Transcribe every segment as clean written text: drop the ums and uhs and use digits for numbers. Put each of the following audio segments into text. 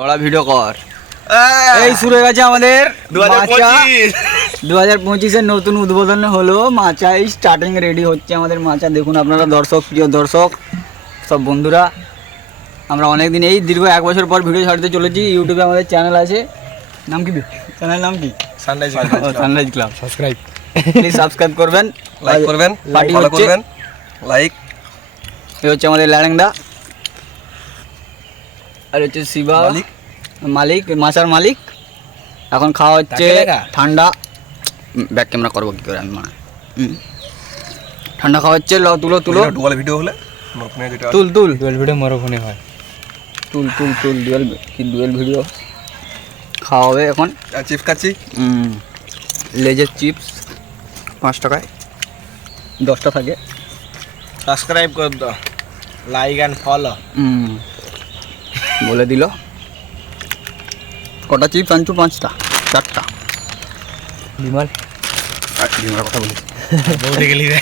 বড়া ভিডিও কর। এই শুরু হয়ে গেছে আমাদের 2025-এর নতুন উদ্বোধন হলো। মাচাই স্টার্টিং রেডি হচ্ছে আমাদের মাচা। দেখুন আপনারা দর্শক, প্রিয় দর্শক, সব বন্ধুরা, আমরা অনেক দিন এই দীর্ঘ 1 বছর পর ভিডিও ছাড়তে চলেছি। ইউটিউবে আমাদের চ্যানেল আছে, নাম কি? চ্যানেল নাম কি? Sunrise club. Subscribe, please subscribe করবেন, লাইক করবেন, ফলো করবেন, লাইক। এই হচ্ছে আমাদের ল্যারেংদা, আর হচ্ছে শিবা মালিক, মাচার মালিক। এখন খাওয়া হচ্ছে ঠান্ডা। ব্যাক ক্যামেরা করবো কি করে আমি, মানে ঠান্ডা খাওয়া হচ্ছে। তুলো তুলো ডুয়াল ভিডিও হলে তুল তুল ডুয়াল ভিডিও মরো ফোনে হয়। তুল তুল তুল ডুয়েল ভিডিও খাওয়া হবে এখন। চিপস খাচ্ছি, লেজের চিপস 5 টাকায় 10টা থাকে। সাবস্ক্রাইব করে দাও, লাইক অ্যান্ড ফলো। বলে দিল। কটা চিপস আনছু? 5টা, 4টা। বিমল ডিমের কথা বলি, বউতে গেলি রে,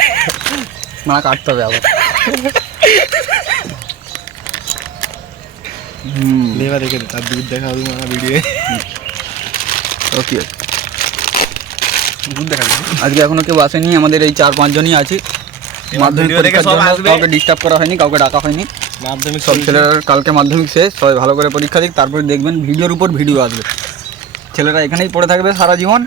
মানে কাটতে হবে আবার। লেবা দেখে তার দুধ দেখা হবে মানে ভিডিও। ওকে, দুধ দেখা যাবে। আজকে এখনো কেউ আসেনি, আমাদের এই 4-5 জনই আছি। মাধ্যমিক ভিডিও দেখে পরীক্ষার সব জন্য আসবে। কাউকে ডিস্টার্ব করা হয়নি, কাউকে ডাকা হয়নি। মাধ্যমিক সব ছেলেরা কালকে মাধ্যমিক শেষ, সবাই ভালো করে পরীক্ষা দিক, তারপরে দেখবেন ভিডিওর উপর ভিডিও আসবে। ছেলেরা এখানেই পড়ে থাকবে সারা জীবন।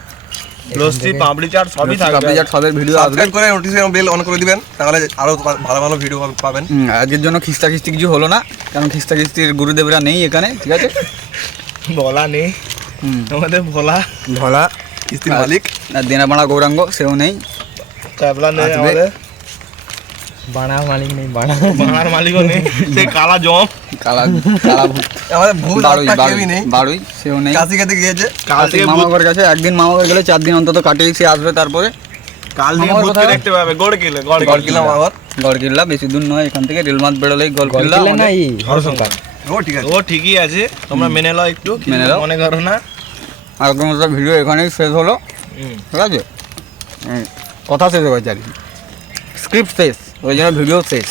লস্যি, পাপড়ি চাট সবই থাকবে। পাপড়ি চাট সবের ভিডিও আসবে। সাবস্ক্রাইব করে নোটিফিকেশন বেল অন করে দিবেন, তাহলে আরো ভালো ভালো ভিডিও পাবেন। আজকের জন্য খিস্তা খিস্তি কিছু হলো না, কারণ খিস্তা খিস্তির গুরুদেবরা নেই এখানে, ঠিক আছে? বলা নেই আমাদের, ভোলা কিস্তির মালিক আর দেনাবাড়া গৌরাঙ্গ সেও নেই। ট্যাবলা নেই আসবে। আমাদের, বানার মালিক নেই, বানার মালিকও নেই। সে কালা জম, কালা কালা ভূত আমাদের ভুল বাড়ুই রাস্তা কেউই নেই। বাড়ুই সেও নেই। কাশি খেতে গিয়েছে, কাল থেকে মামাঘর গেছে। একদিন মামাঘর গেলে 4 দিন অন্তত কাটিয়ে সে আসবে। তারপরে কাল থেকে মামার ভূতকে কোথায়? দেখতে পাবে। গড় কিলাম আবার। গড়কিল্লা বেশি দূর নয় এখান থেকে, রেলমাত বেরোলেই গড়কিল্লা। হরসংখ্যা। ও ঠিক আছে, ও ঠিকই আছে, তোমরা মেনে নাও একটু, মেনে নাও। মনে করো না। আজকের মতো ভিডিও এখানেই শেষ হলো, ঠিক আছে? কথা শেষ হয়ে গেছে আর কি, স্ক্রিপ্ট শেষ, ওই জন্য ভিডিও শেষ।